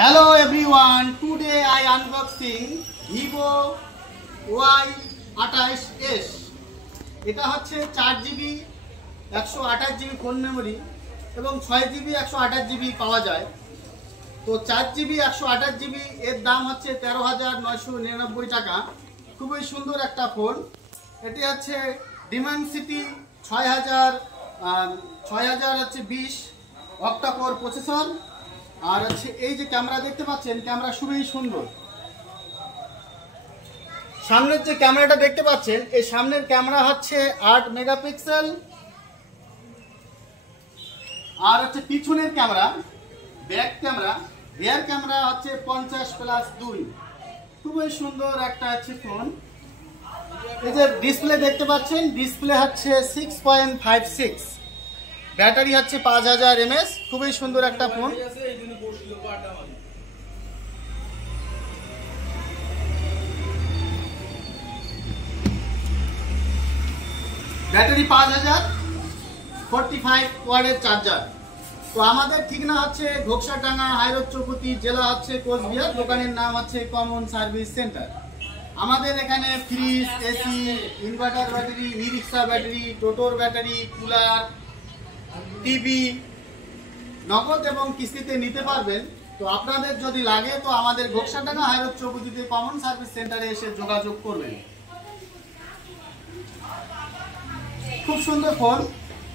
Hello everyone, today I unboxing Vivo Y28s. এটা হচ্ছে 4GB 128GB phone memory এবং 6GB 128GB পাওয়া যায়। তো 4GB 128GB এর দাম হচ্ছে 13,999 টাকা। খুবই সুন্দর একটা ফোন। এটি হচ্ছে Dimensity 6000 হচ্ছে 20 অক্টা-কোর প্রসেসর। আর হচ্ছে এই যে ক্যামেরা দেখতে পাচ্ছেন, ক্যামেরা খুবই সুন্দর। সামনের যে ক্যামেরাটা দেখতে পাচ্ছেন, এই সামনের ক্যামেরা হচ্ছে 8 মেগাপিক্সেল। আর হচ্ছে পিছনের camera, back camera, rear camera হচ্ছে 50+2। খুবই সুন্দর একটা আছে ফোন। এই যে ডিসপ্লে দেখতে পাচ্ছেন, ডিসপ্লে হচ্ছে 6.56, ব্যাটারি হচ্ছে 5000 mAh। খুবই সুন্দর একটা ফোন। ব্যাটারি 5000, 45 ওয়াটের চার্জার। তো আমাদের ঠিকানা হচ্ছে ঘোকসাডাঙ্গা, হাইরোড চৌপতি, জেলা হচ্ছে কোচবিহার। দোকানের নাম হচ্ছে কমন সার্ভিস সেন্টার। আমাদের এখানে ফ্রিজ, এসি, ইনভার্টার ব্যাটারি, ই রিক্সা ব্যাটারি, টোটোর ব্যাটারি, কুলার, টিভি নগদ এবং কিস্তিতে নিতে পারবেন। তো আপনাদের যদি লাগে তো আমাদের ঘোকসাডাঙ্গা, হাইরোড চৌপতিতে কমন সার্ভিস সেন্টারে এসে যোগাযোগ করবেন। খুব সুন্দর ফোন।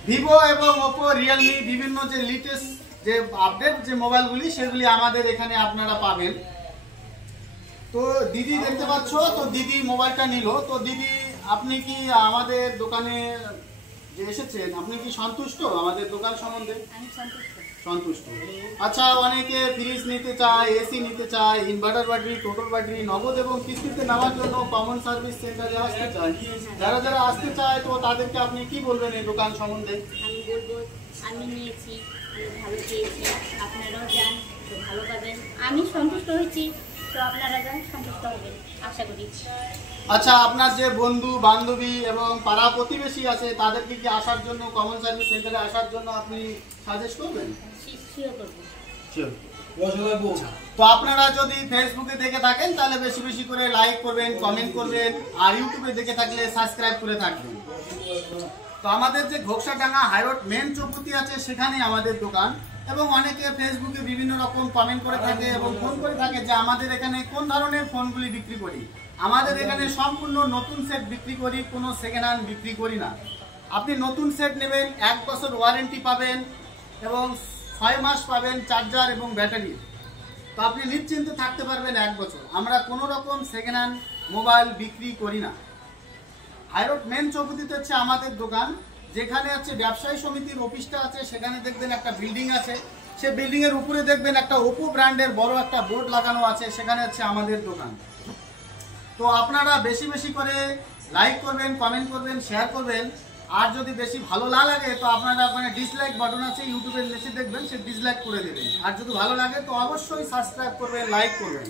ভিভো এবং ওপো, রিয়েলমি বিভিন্ন যে লেটেস্ট যে আপডেট যে মোবাইলগুলি, সেগুলি আমাদের এখানে আপনারা পাবেন। তো দিদি দেখতে পাচ্ছ, তো দিদি মোবাইলটা নিল। তো দিদি, আপনি কি আমাদের দোকানে যে এসেছেন, আপনি কি সন্তুষ্ট আমাদের দোকান সম্বন্ধে? আমি সন্তুষ্ট। আচ্ছা, অনেকে ফ্রিজ নিতে চায়, এসি নিতে চায়, ইনভার্টার ব্যাটারি, টোটাল ব্যাটারি নগদ এবং কিস্তিতে নেওয়ার জন্য কমন সার্ভিস সেন্টারে আসতে চায়। যারা যারা আসতে চায় তো তাদেরকে আপনি কি বলবেন এই দোকান সম্বন্ধে? আমি বলবো, আমি নিয়েছি, আমি ভালো পেয়েছি, আপনারাও যান তো ভালো পাবেন। আমি সন্তুষ্ট হয়েছি, তো আপনারা যান, সন্তুষ্ট হবেন আশা করি। আচ্ছা, আপনার যে বন্ধু বান্ধবী এবং পাড়া প্রতিবেশী আছে, তাদেরকে কি আসার জন্য, কমন সার্ভিস সেন্টারে আসার জন্য আপনি সাজেস্ট করবেন? তো আপনারা যদি ফেসবুকে দেখে থাকেন তাহলে বেশি বেশি করে লাইক করবেন, কমেন্ট করবেন, আর ইউটিউবে দেখে থাকলে সাবস্ক্রাইব করে থাকবেন। তো আমাদের যে ঘোকসাডাঙ্গা হাইরোড মেন চৌপতি আছে, সেখানে আমাদের দোকান। এবং অনেকে ফেসবুকে বিভিন্ন রকম কমেন্ট করে থাকে এবং ফোন করে থাকে যে আমাদের এখানে কোন ধরনের ফোনগুলি বিক্রি করি। আমাদের এখানে সম্পূর্ণ নতুন সেট বিক্রি করি, কোনো সেকেন্ড হ্যান্ড বিক্রি করি না। আপনি নতুন সেট নেবেন, 1 বছর ওয়ারেন্টি পাবেন এবং 6 মাস পাবেন চার্জার এবং ব্যাটারি। তো আপনি নিশ্চিন্তে থাকতে পারবেন 1 বছর। আমরা কোনো রকম সেকেন্ড হ্যান্ড মোবাইল বিক্রি করি না। হাইরোড মেন চৌপতিতে হচ্ছে আমাদের দোকান। যেখানে হচ্ছে ব্যবসায়ী সমিতির অফিসটা আছে, সেখানে দেখবেন একটা বিল্ডিং আছে। সেই বিল্ডিং এর উপরে দেখবেন একটা ওপো ব্র্যান্ডের বড় একটা বোর্ড লাগানো আছে, সেখানে হচ্ছে আমাদের দোকান। তো আপনারা বেশি বেশি করে লাইক করবেন, কমেন্ট করবেন, শেয়ার করবেন। আর যদি বেশি ভালো না লাগে তো আপনারা ওখানে ডিসলাইক বাটন আছে, ইউটিউবের নিচে দেখবেন, সে ডিসলাইক করে দেবেন। আর যদি ভালো লাগে তো অবশ্যই সাবস্ক্রাইব করবেন, লাইক করবেন।